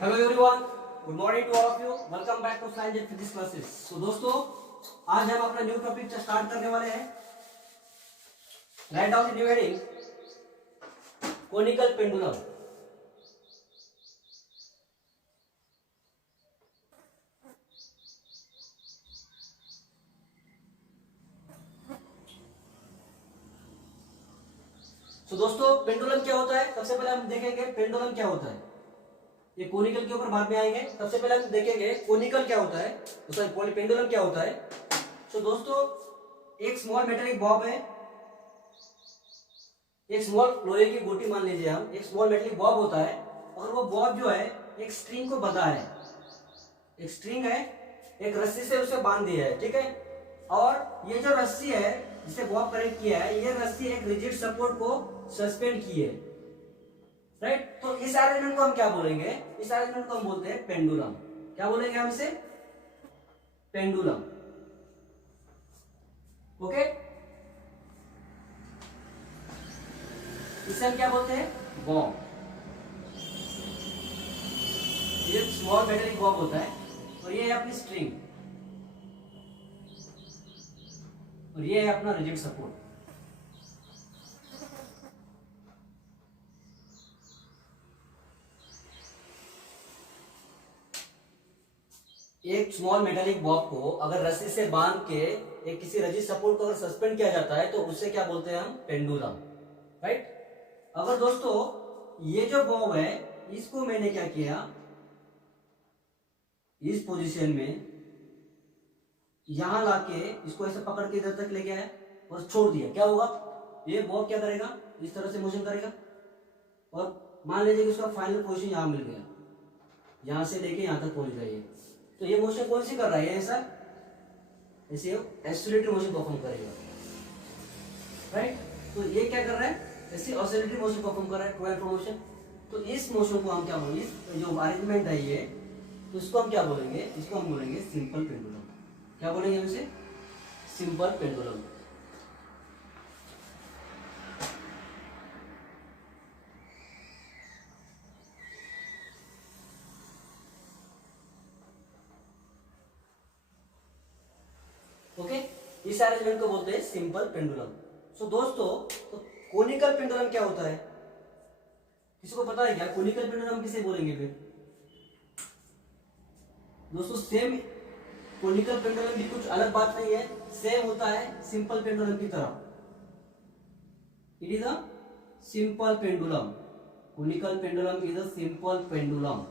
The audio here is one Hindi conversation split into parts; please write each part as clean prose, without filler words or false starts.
Hello everyone, good morning to all of you. Welcome back to science and physics classes. तो दोस्तों, आज हम अपना न्यू टॉपिक स्टार्ट करने वाले हैं। Right down the new heading, conical pendulum. तो दोस्तों, पेंडुलम क्या होता है? सबसे पहले हम देखेंगे पेंडुलम क्या होता है। ये कोनिकल के ऊपर बाद में आएंगे। सबसे पहले हम देखेंगे कोनिकल क्या होता है, सॉरी पेंडुलम क्या होता है। तो दोस्तों, एक स्मॉल मेटेलिक बॉब है, एक स्मॉल लोहे की गोटी मान लीजिए हम, एक स्मॉल मेटेलिक बॉब होता है। और वो बॉब जो है एक स्ट्रिंग को बंधा है, एक स्ट्रिंग है, एक रस्सी से उसे बांध दिया है, ठीक है। और ये जो रस्सी है जिसे बॉब कनेक्ट किया है, ये रस्सी एक रिजिड सपोर्ट को सस्पेंड की है, राइट। तो इस अरेंजमेंट को हम क्या बोलेंगे? इस अरेंजमेंट को हम बोलते हैं पेंडुलम। क्या बोलेंगे हम इसे? पेंडुलम। ओके, इसे हम क्या बोलते हैं? बॉब। ये स्मॉल मेटेलिक बॉब होता है और ये है अपनी स्ट्रिंग और ये है अपना रिजिड सपोर्ट। एक स्मॉल मेटालिक बॉब को अगर रस्सी से बांध के एक किसी रिजिड सपोर्ट को अगर सस्पेंड किया जाता है तो उससे क्या बोलते हैं हम? Pendulum, right. अगर दोस्तों ये जो बॉब है इसको मैंने क्या किया, इस पोजीशन में यहां लाके इसको ऐसे पकड़ के इधर तक लेके आया और छोड़ दिया, क्या होगा? ये बॉब क्या करेगा? इस तरह से मोशन करेगा और मान लीजिए कि उसका फाइनल पोजीशन यहां मिल गया, यहां से लेके यहां तक पहुंच गया। तो ये मोशन कौन सी कर रहा है? ऐसा ऐसे एक्सेलरेटरी मोशन परफॉर्म करेगा, राइट। तो ये क्या कर रहा है? ऐसे ऑसिलेटरी मोशन परफॉर्म कर रहा है, टू एंड फ्रो मोशन। तो इस मोशन को हम क्या बोलेंगे? इस जो अरेंजमेंट है ये, तो इसको हम क्या बोलेंगे? इसको हम बोलेंगे सिंपल पेंडुलम। क्या बोलेंगे हम इसे? Simple pendulum. ओके, इस अरेंजमेंट को बोलते हैं सिंपल पेंडुलम। सो दोस्तों, तो कोनिकल पेंडुलम क्या होता है? किसी को पता है क्या कोनिकल पेंडुलम किसे बोलेंगे? फिर दोस्तों, सेम कोनिकल पेंडुलम भी कुछ अलग बात नहीं है, सेम होता है सिंपल पेंडुलम की तरह। It is a simple pendulum. Conical pendulum is a simple pendulum.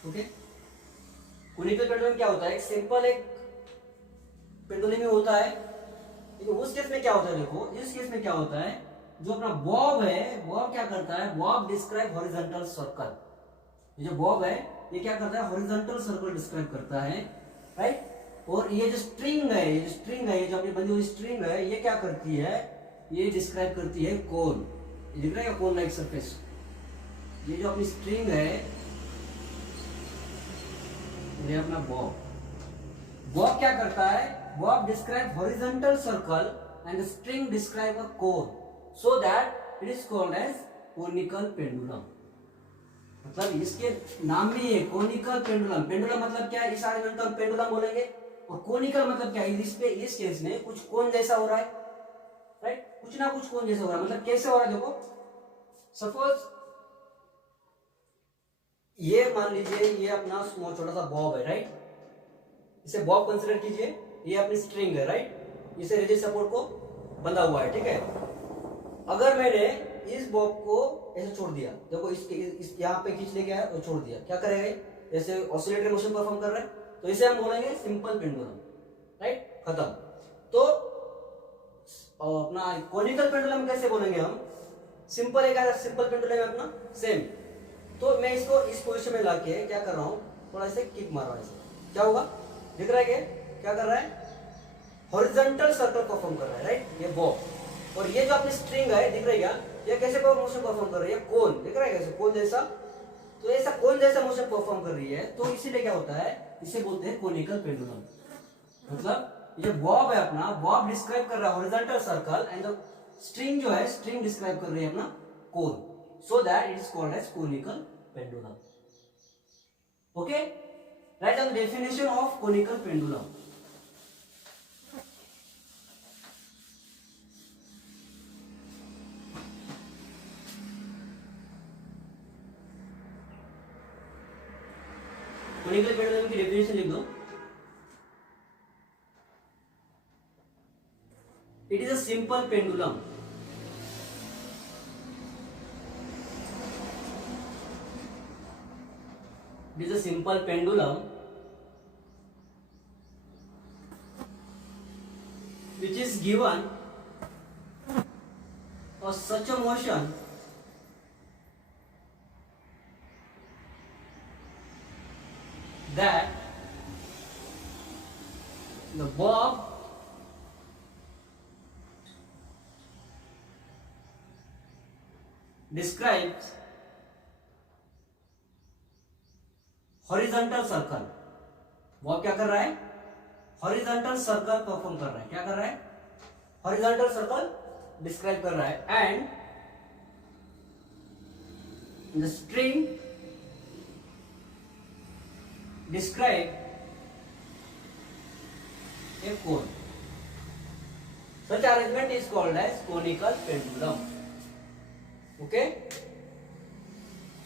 Okay, conical pendulum क्या होता है? एक सिंपल एक पेंडुलम ही होता है। लेकिन उस केस में क्या होता है? देखो, इस केस में क्या होता है, जो अपना बॉब है, बॉब क्या करता है? Bob describe horizontal circle. ये जो बॉब है ये क्या करता है? हॉरिजॉन्टल सर्कल डिस्क्राइब करता है, राइट। और ये जो स्ट्रिंग है, ये जो स्ट्रिंग है, ये जो अपनी बंधी हुई स्ट्रिंग है, ये क्या करती है? ये डिस्क्राइब करती है कोन। ये दिख रहा है कोन लाइक सरफेस। ये जो अपनी स्ट्रिंग है, ये अपना बॉब। बॉब क्या करता है? Bob describe horizontal circle and string describe a cone, so that it is called as conical pendulum. मतलब इसके नाम में ये कोनिकल पेंडुलम। पेंडुलम मतलब क्या है? इस अरेंजमेंट को हम पेंडुलम बोलेंगे। और कोनिकल मतलब क्या है? इस पे इस केस में कुछ कोन जैसा हो रहा है, राइट। कुछ ना कुछ कोन जैसा हो रहा है। मतलब कैसे हो रहा है? देखो, सपोज ये मान लीजिए ये अपना स्मॉल छोटा सा बॉब है, राइट। इसे बॉब कंसीडर कीजिए। ये अपनी स्ट्रिंग है, राइट। इसे रिजिड सपोर्ट को बंधा हुआ है, ठीक है। अगर मैंने इस बॉब को ऐसे छोड़ दिया, देखो इस यहाँ पे खींच लेके आया और छोड़ दिया, क्या करेगा? ऐसे ऑसिलेटरी मोशन परफॉर्म कर रहा है। तो इसे हम बोलेंगे सिंपल पेंडुलम, राइट। खत्म। तो अपना कोनिकल पेंडुलम कैसे बोलेंगे हम? सिंपल एक सिंपल पेंडुलम है अपना, सेम। तो मैं इसको इस पोजीशन में लाके क्या कर रहा हूँ? थोड़ा सा किक मार रहा हूँ। ऐसे क्या होगा? दिख रहा है क्या कर रहा है? हॉरिजॉन्टल सर्कल परफॉर्म कर रहा है, राइट। ये बॉब। और ये जो अपनी स्ट्रिंग है, दिख रही है ये कैसे मोशन परफॉर्म कर रही है? कोन। दिख रहा है कैसे? कोन जैसा तो ऐसा कोन जैसा मोशन परफॉर्म कर रही है, तो इसीलिए क्या होता है, इसे बोलते हैं कोनिकल पेंडुलम। मतलब ये बॉब है अपना, बॉब डिस्क्राइब कर रहा है horizontal circle and the string जो है, स्ट्रिंग डिस्क्राइब कर रही है अपना cone, so that it is called as conical pendulum. Okay, write down the definition of conical pendulum. Conical pendulum की डेफिनेशन लिख दो। It is a simple pendulum which is given or such a motion that the bob describes horizontal circle. Bob क्या कर रहा है, हॉरिजॉन्टल सर्कल परफॉर्म कर रहा है, क्या कर रहा है, हॉरिजॉन्टल सर्कल डिस्क्राइब कर रहा है, and the string describe a cone. Such arrangement is called as conical pendulum. Okay,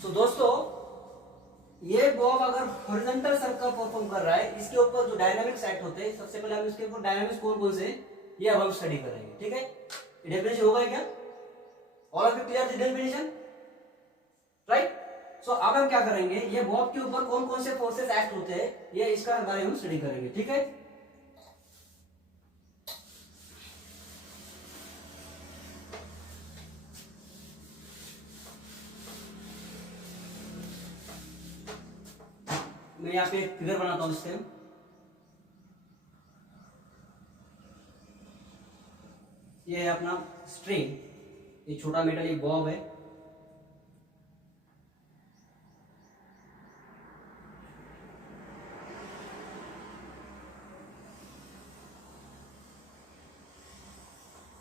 so दोस्तों ये बॉब अगर हॉरिजॉन्टल सर्कल परफॉर्म कर रहा है, इसके ऊपर जो डायनामिक्स एक्ट होते हैं, सबसे पहले हम इसके ऊपर डायनामिक्स कौन कौन से, ये अब हम स्टडी करेंगे। ठीक है, डेफिनेशन होगा क्या, all of you clear the definition, right. So अब हम क्या करेंगे, ये बॉब के ऊपर कौन कौन से फोर्सेस एक्ट होते हैं, ये इसका बारे में हम स्टडी करेंगे। ठीक है, मैं यहाँ पे एक फिगर बनाता हूं इस टाइम। ये है अपना स्ट्रिंग, ये छोटा मेटल बॉब है,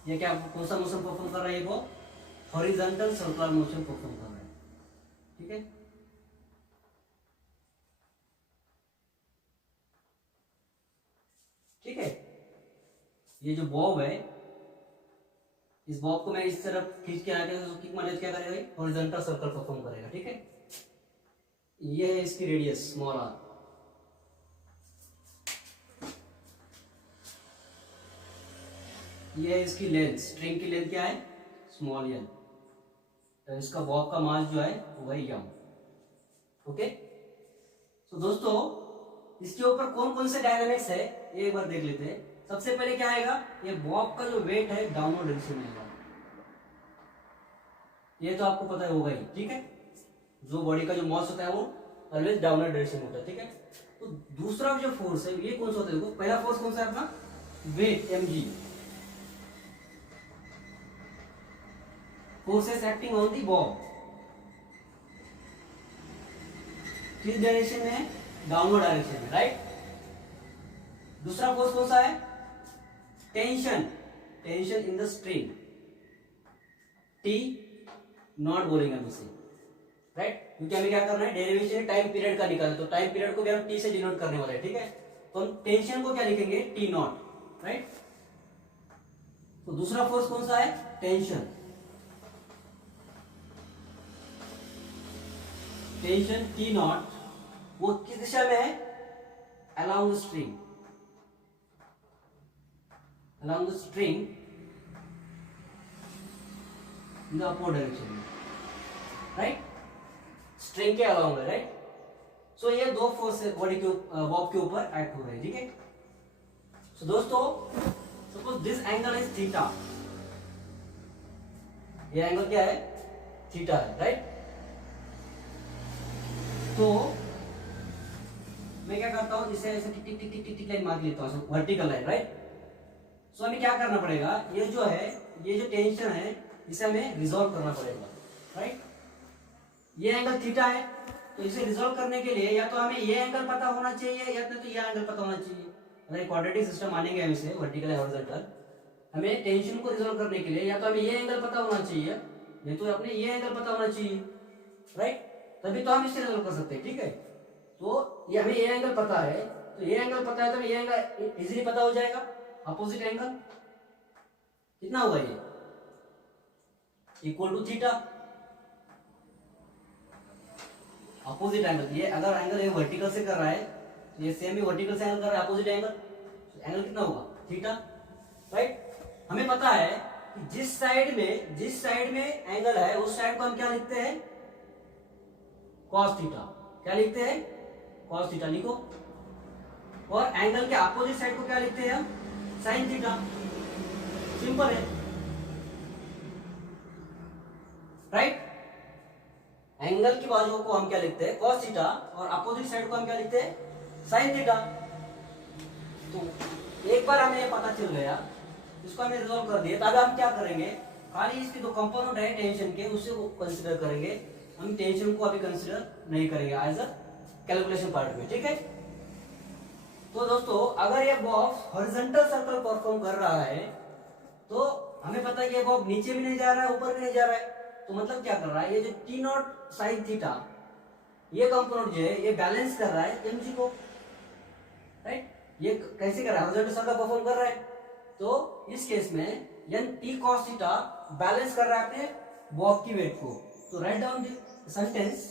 ये क्या कौन सा मोशन परफॉर्म कर रहा है, ये Bob horizontal circular motion perform कर रहा है। ठीक है, ठीक है, ये जो बॉब है, इस बॉब को मैं इस तरफ खींच के आके किक मारे क्या करेगा, हॉरिजॉन्टल सर्कल परफॉर्म करेगा। ठीक है, ये है इसकी रेडियस स्मॉल आर, ये है इसकी लेंथ, स्ट्रिंग की लेंथ क्या है, स्मॉल एल, तो इसका बॉब का मास जो है वही यम। ओके, तो दोस्तों इसके ऊपर कौन कौन से डायनामिक्स है ये एक बार देख लेते हैं। सबसे पहले क्या आएगा, ये बॉब का जो वेट है डाउनवर्ड डायरेक्शन में आएगा, ये तो आपको पता होगा ही। ठीक है, जो बॉडी का जो मास होता है वो ऑलवेज डाउनवर्ड डायरेक्शन होता है। ठीक है, तो दूसरा जो फोर्स है ये कौन सा होता है, देखो पहला फोर्स कौन सा है अपना, weight mg, forces acting on the bob, किस डायरेक्शन में है, डाउनवर्ड डायरेक्शन में, राइट। दूसरा फोर्स कौन सा है, tension, tension in the string, T naught बोलेंगे हम इसे, राइट, क्योंकि हमें क्या करना है, डेरिवेशन टाइम पीरियड का निकालना, तो टाइम पीरियड को भी हम टी से डिनोट करने वाले हैं। ठीक है, तो हम टेंशन को क्या लिखेंगे, टी नॉट, राइट। तो दूसरा फोर्स कौन सा है, टेंशन, टेंशन टी नॉट, वो किस दिशा में है, along the string, along the string in the upward direction, right, string के along है, right। सो ये दो फोर्स बॉडी के बॉब के ऊपर एक्ट हो रहे हैं। ठीक है, सो दोस्तों suppose this angle is theta, ये एंगल क्या है, थीटा है, राइट। तो मैं क्या करता हूं, इसे ऐसे टिक टिक टिक टिक टिक लाइन मार लेता हूं, वर्टिकल लाइन, राइट। सो हमें क्या करना पड़ेगा, ये जो है, ये जो टेंशन है इसे हमें रिजॉल्व करना पड़ेगा, राइट। ये एंगल थीटा है, तो इसे रिजोल्व करने के लिए या तो हमें ये एंगल पता होना चाहिए या तो ये एंगल पता होना चाहिए। अगर क्वाड्रेटिक सिस्टम मानेंगे हम इसे वर्टिकल हॉरिजॉन्टल, हमें टेंशन को रिजोल्व करने के लिए या तो हमें ये एंगल पता होना चाहिए या तो अपने ये एंगल पता होना चाहिए, राइट? तभी तो हम इसे रिजोल्व कर सकते हैं, ठीक है? तो ये हमें ये एंगल पता है, तो ये एंगल पता है तो ये एंगल इजीली पता हो जाएगा। अपोजिट एंगल कितना होगा, ये equal to theta. Opposite angle, ये अगर एंगल ये वर्टिकल से कर रहा है तो ये सेम ही वर्टिकल से एंगल कर रहा है, अपोजिट एंगल, एंगल कितना होगा, थीटा, राइट? हमें पता है कि जिस साइड में एंगल है उस साइड को हम क्या लिखते हैं, cos थीटा। क्या लिखते हैं, cos थीटा लिखो। और एंगल के अपोजिट साइड को क्या लिखते हैं हम, sin थीटा। सिंपल है, राइट? एंगल की बाजू को हम क्या लिखते हैं, cos थीटा, और अपोजिट साइड को हम क्या लिखते हैं, sin थीटा। तो एक बार हमें ये पता चल गया, इसको हमने रिजॉल्व कर दिया, तब हम क्या करेंगे, खाली इसके दो कंपोनेंट है टेंशन के, उससे कंसीडर करेंगे। हम टेंशन को अभी कंसीडर नहीं करेंगे एज अ कैलकुलेशन पार्ट में, ठीक है? तो दोस्तों अगर ये बॉक्स हॉरिजॉन्टल सर्कल परफॉर्म कर रहा है तो हमें पता है कि ये बॉक्स नीचे भी नहीं जा रहा है, ऊपर भी नहीं जा रहा है, तो मतलब क्या कर रहा है, ये जो टी नॉट साइन थीटा ये कंपोनेंट जो है ये बैलेंस कर रहा है एमजी को, राइट? ये कैसे कर रहा है, हॉरिजॉन्टल सर्कल परफॉर्म कर रहा है, तो इस केस में N T cos theta balance कर रहा है अपने बॉक्स की वेट को। तो write down the sentence,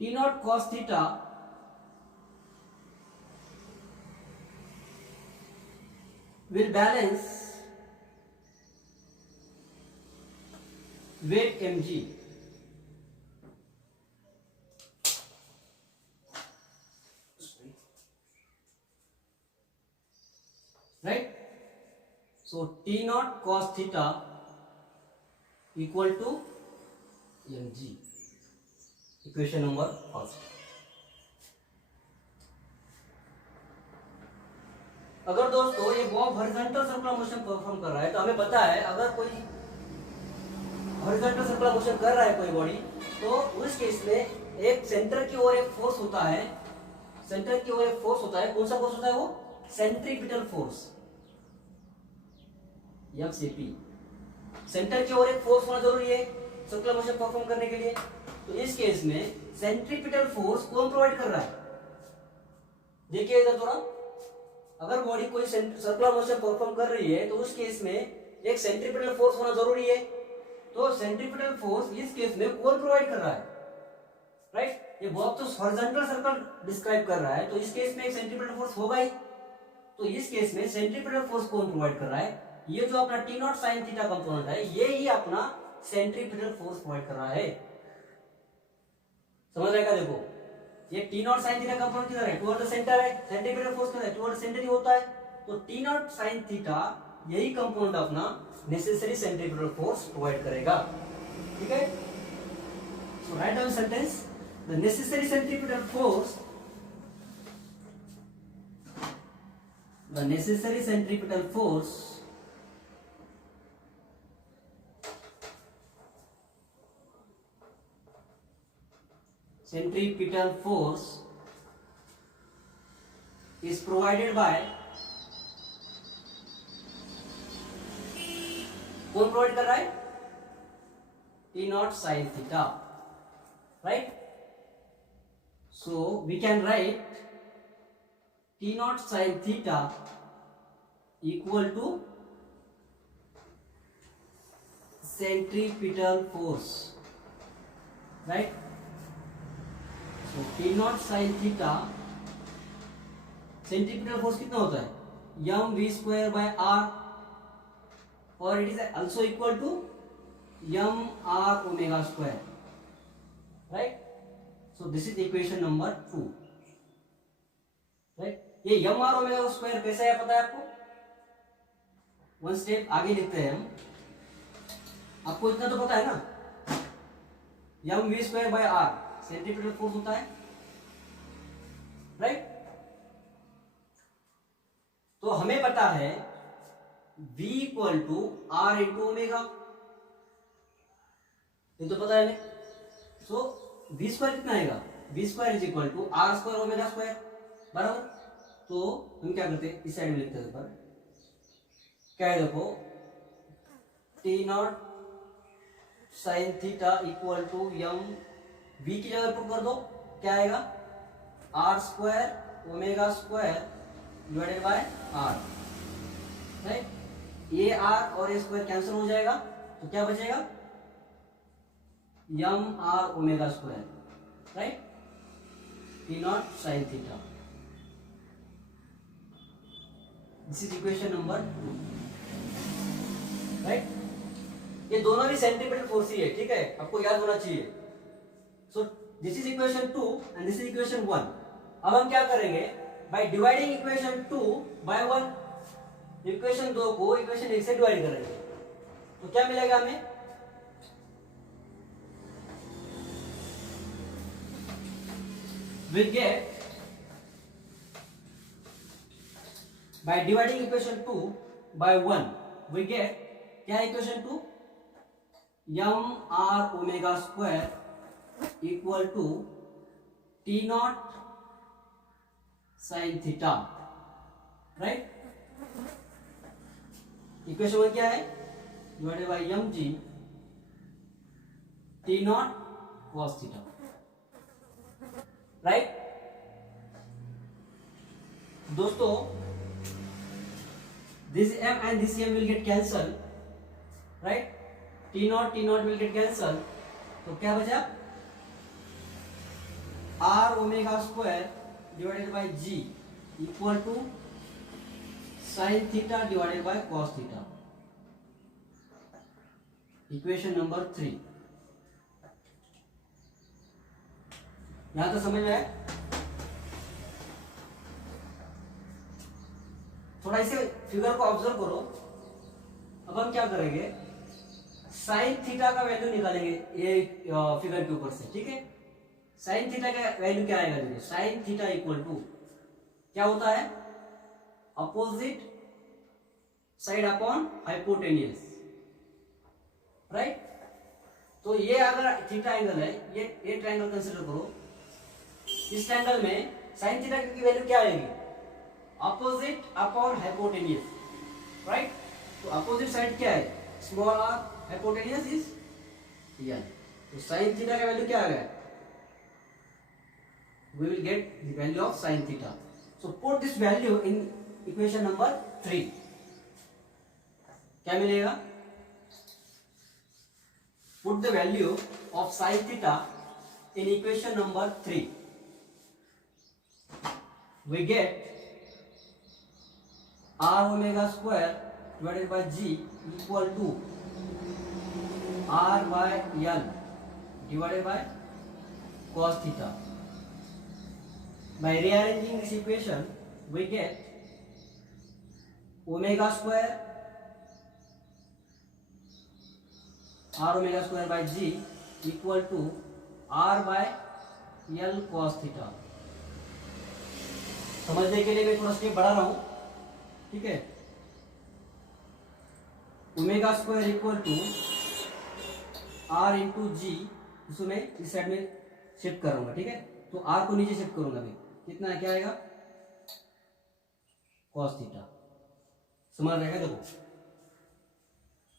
T naught cos theta will balance weight mg, right? So t naught cos theta equal to mg, equation number first। अगर दोस्तों ये Bob horizontal circular motion perform कर रहा है तो हमें पता है अगर कोई हॉरिजॉन्टल सर्कुलर मोशन कर रहा है कोई बॉडी, तो उस केस में एक सेंटर की ओर एक फोर्स होता है, सेंटर की ओर एक फोर्स होता है। कौन सा फोर्स होता है वो, सेंट्रीपिटल फोर्स, एफसीपी। सेंटर की ओर एक फोर्स होना जरूरी है सर्कुलर मोशन परफॉर्म करने के लिए। तो इस केस में सेंट्रीपिटल फोर्स कौन प्रोवाइड कर रहा है, देखिए इधर थोड़ा, अगर बॉडी कोई सर्कुलर मोशन परफॉर्म कर रही है तो उस केस में एक सेंट्रीपिटल फोर्स होना जरूरी है। तो सेंट्रीपिटल फोर्स इस केस में कौन प्रोवाइड कर रहा है, राइट? ये बॉक्स तो हॉरिजॉन्टल सर्कल डिस्क्राइब कर रहा है, तो इस केस में एक सेंट्रीपिटल फोर्स होगा ही। तो इस केस में सेंट्रीपिटल फोर्स कौन प्रोवाइड कर रहा है, ये जो अपना T naught sine theta component है ये ही अपना सेंट्रीपिटल फोर्स प्रोवाइड कर रहा है। समझ रहेगा, देखो ये T naught sine theta component किधर है, टुवर्ड द सेंटर है, सेंट्रीपिटल फोर्स किधर है, टुवर्ड द सेंटर ही होता है। तो टी नॉट साइन थीटा यही कंपोनेंट अपना नेसेसरी सेंट्रीपिटल फोर्स प्रोवाइड करेगा, ठीक है? So write down sentence, the necessary centripetal force, the necessary centripetal force centripetal force is provided by, कौन प्रोवाइड कर रहा है, T naught sine theta, right? So we can write T naught sine theta equal to centripetal force, right? तो T naught sine theta, centripetal force कितना होता है, M V square by R, और it is also equal to M R omega square, right? So this is equation number 2, right? ये एम आर ओमेगा स्क्वायर कैसा है पता है आपको, वन स्टेप आगे लिखते हैं हम, आपको इतना तो पता है ना, M V square by R centripetal force होता है, राइट? तो हमें पता है V equal to R into omega, ये तो पता है हमें। सो बी स्क्वायर कितना आएगा, B square is equal to R square omega square, बराबर। तो हम क्या करते हैं, इस साइड में लिखते हैं ऊपर, क्या है देखो, T naught sine theta equal to M, B की जगह पुट कर दो, क्या आएगा, R square omega square divided by R, right. A R और ए स्क्वायर कैंसिल हो जाएगा, तो क्या बचेगा, M R omega square, right, T naught sine theta. This is equation number 2, right. ये दोनों भी सेंट्रीपिटल फोर्स ही है, ठीक है, आपको याद होना चाहिए। So this is equation 2 and this is equation 1। अब हम क्या करेंगे, by dividing equation 2 by 1, equation 2 को इक्वेशन 1 से डिवाइड करेंगे, तो क्या मिलेगा हमें, we'll get by dividing equation 2 by 1 we get क्या है equation 2, M R omega square equal to T naught sine theta, right. Equation 1 क्या है, divided by M G T naught cos theta, right. दोस्तों this m and this m will get cancel, right, t naught will get cancel, तो क्या बचा, r omega square divided by g equal to sine theta divided by cos theta, equation number 3। यहां तो समझ में आया, थोड़ा इसे फिगर को ऑब्जर्व करो। अब हम क्या करेंगे, साइन थीटा का वैल्यू निकालेंगे ये फिगर के ऊपर से, ठीक है। साइन थीटा का वैल्यू क्या आएगा, देखो, साइन थीटा इक्वल टू क्या होता है, opposite side upon hypotenuse, right. तो ये अगर थीटा एंगल है, ये ट्रायंगल कंसीडर करो, इस ट्रायंगल में साइन थीटा की वैल्यू क्या आएगी, अपोजिट अपॉन हाइपोटेनियस, राइट। तो अपोजिट साइड क्या है, small R, hypotenuse is L, तो साइन थीटा का वैल्यू क्या आ गया, we will get the value of sin theta. So put this value in equation number 3. क्या मिलेगा, put the value of sin theta in equation number 3. We get r omega square divided by g equal to r by l divided by cos theta. By rearranging this equation, we get omega square r omega square by g equal to r by l cos theta. समझने के लिए मैं थोड़ा स्टेप बढ़ा रहा हूं, ठीक है। Omega square equal to R into G, इसको मैं इस साइड में शिफ्ट करूंगा, ठीक है। तो आर को नीचे शिफ्ट करूंगा मैं, कितना है, क्या आएगा, cos थीटा। समझ रहेगा, देखो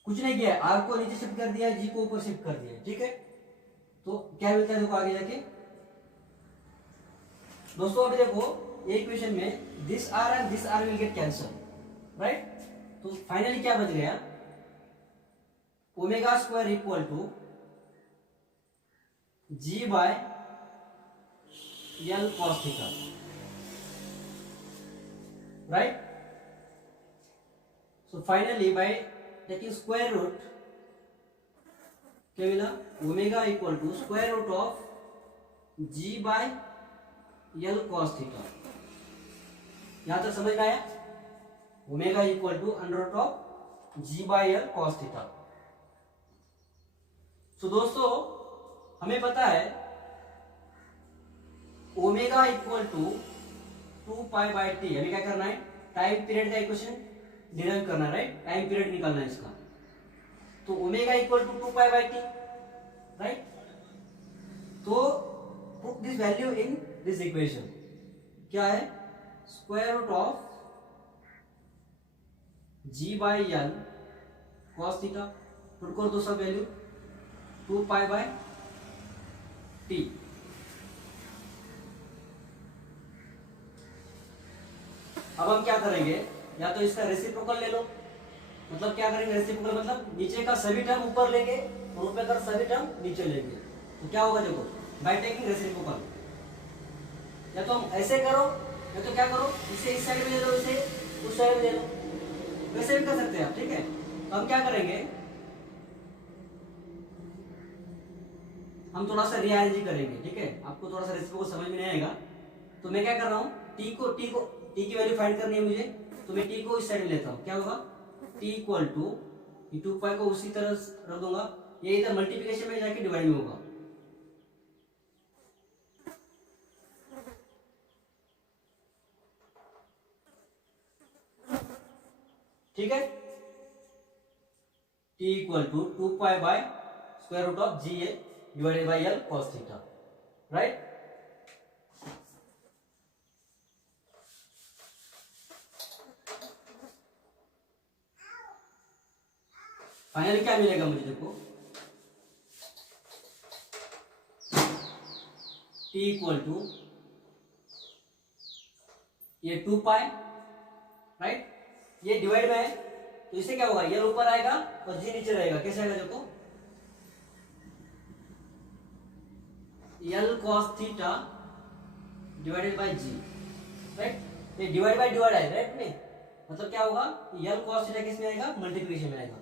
कुछ नहीं किया है, आर को नीचे शिफ्ट कर दिया है, जी को ऊपर शिफ्ट कर दिया है, ठीक है। तो क्या मिलता है, देखो आगे जाके दोस्तों, अभी देखो ये इक्वेशन में this R and this R will get cancel, right. तो फाइनली क्या बच गया, omega square equal to G by L cos theta, right. So finally by taking square root क्या मिला, omega equal to square root of G by L cos theta. यहां तक समझ में आया, omega equal to under root of G by L cos theta. तो दोस्तों हमें पता है omega equal to 2 pi by T, हमें क्या करना है, टाइम पीरियड का इक्वेशन डिराइव करना है, राइट, टाइम पीरियड निकालना है इसका। तो omega equal to 2 pi by T, right. तो put this value in this equation, क्या है, square root of g by L cos theta, put कर दो सब वैल्यू 2 पाई बाय टी। अब हम क्या करेंगे, या तो इसका रेसिप्रोकल ले लो, मतलब क्या करेंगे, रेसिप्रोकल मतलब नीचे का सभी टर्म ऊपर लेंगे और ऊपर का सभी टर्म नीचे लेंगे, तो क्या होगा देखो, बाय टेकिंग रेसिप्रोकल, या तो हम ऐसे करो या तो क्या करो, इसे इस साइड में ले लो, इसे उस साइड में ले लो, वैसे भी कर सकते हैं आप, ठीक है। तो हम क्या करेंगे, हम थोड़ा सा रीअरेंज करेंगे, ठीक है, आपको थोड़ा सा रेसिप्रोकल समझ में नहीं आएगा, तो मैं क्या कर रहा हूँ, टी की वैल्यू फाइंड करनी है मुझे, तो मैं टी को इस साइड में लेता हूँ, क्या होगा, टी इक्वल टू 2 पाई को उसी तरह रख दूंगा, ये इधर मल्टीप्लिकेशन में जाके डिवाइड में होगा, ठीक है, T equal to 2 pi by square root of G A divided by L cos theta, right. Finally क्या मिलेगा मुझे, देखो टी इक्वल टू ये 2 पाई, राइट, ये डिवाइड में है, तो इससे क्या होगा, ये ऊपर आएगा और जी नीचे रहेगा, कैसे आएगा देखो, L cos theta divided by G, right, ये डिवाइड बाय डिवाइड है, राइट में, मतलब क्या होगा, एल कॉस थीटा किस में आएगा, मल्टीप्लिकेशन में आएगा,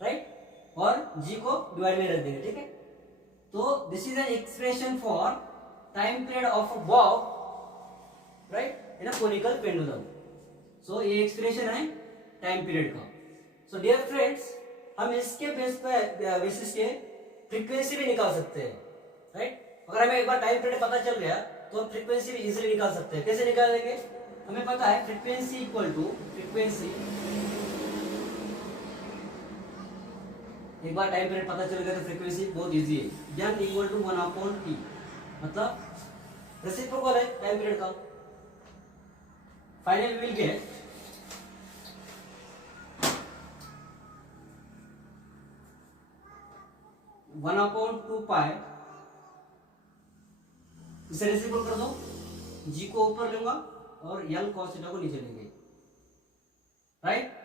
राइट, और जी को डिवाइड में रख देंगे, ठीक है। तो this is an expression for time period of a bob, right, in a conical pendulum. So ये एक्सप्रेशन है टाइम पीरियड का। सो डियर फ्रेंड्स, हम इसके बेसिस के फ्रीक्वेंसी भी निकाल सकते हैं, राइट। अगर हमें एक बार टाइम पीरियड पता चल गया तो हम फ्रीक्वेंसी भी इजीली निकाल सकते हैं। कैसे निकालेंगे, हमें पता है फ्रीक्वेंसी इक्वल टू फ्रीक्वेंसी, एक बार टाइम पीरियड पता चल गया तो फ्रीक्वेंसी बहुत इजी है, n इक्वल टू 1/t, मतलब रेसिप्रोकल है टाइम पीरियड का। Finally we will get one upon 2 pi, इसे रेसिप्रोकल कर दो, g को ऊपर लूंगा और l cos थीटा को नीचे लेंगे, right.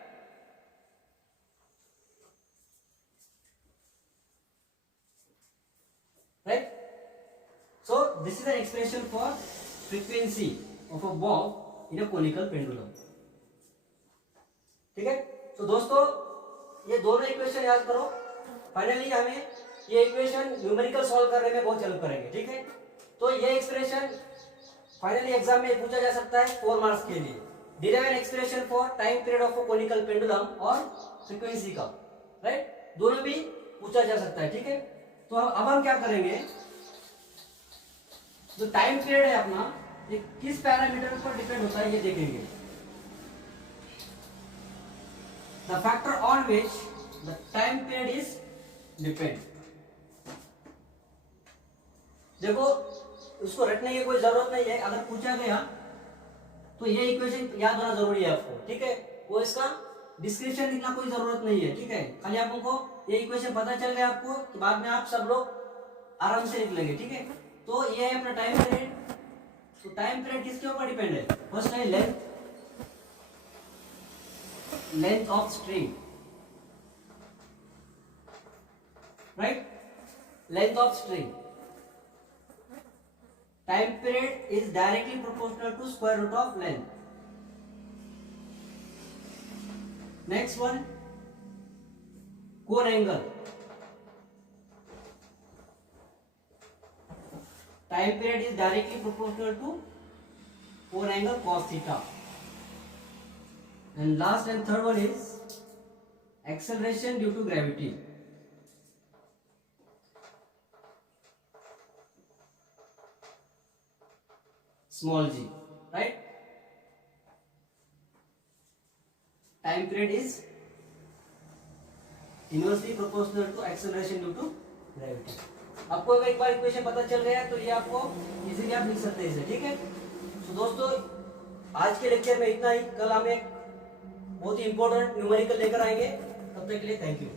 Right? So this is an expression for frequency of a bob in a conical pendulum. ठीक है, तो दोस्तों ये दोनों इक्वेशन याद करो, फाइनली हमें ये इक्वेशन न्यूमेरिकल सॉल्व करने में बहुत हेल्प करेंगे, ठीक है। तो ये एक्सप्रेशन फाइनली एग्जाम में पूछा जा सकता है 4 मार्क्स के लिए, derive N expression for time period of a conical pendulum और फ्रीक्वेंसी का, राइट, दोनों भी पूछा जा सकता है, ठीक है। तो अब हम क्या करेंगे, जो टाइम पीरियड है अपना ये किस पैरामीटर पर डिपेंड होता है ये देखेंगे, the factor on which the time period is depend. देखो उसको रटने की कोई जरूरत नहीं है, अगर पूछा गया तो ये इक्वेशन याद होना जरूरी है आपको, ठीक है, वो इसका डिस्क्रिप्शन लिखना कोई जरूरत नहीं है, ठीक है, खाली आपको ये इक्वेशन पता चल गया आपको कि बाद में आप सब लोग आराम से लिख लेंगे, ठीक है। तो ये है अपना टाइम पीरियड, तो टाइम पीरियड किसके ऊपर डिपेंड है, फर्स्ट है length of string, right, length of string, time period is directly proportional to square root of length. Next one, cone angle, time period is directly proportional to cone angle cos theta, and last and third one is acceleration due to gravity, small g, right, time period is inversely proportional to acceleration due to gravity. आपको अगर एक बार इक्वेशन पता चल गया तो ये आपको इजीली आप लिख सकते हैं इसे, ठीक है। तो दोस्तों आज के लेक्चर में इतना ही। कल हम एक बहुत ही इंपॉर्टेंट न्यूमेरिकल लेकर आएंगे। तब तक के लिए थैंक यू।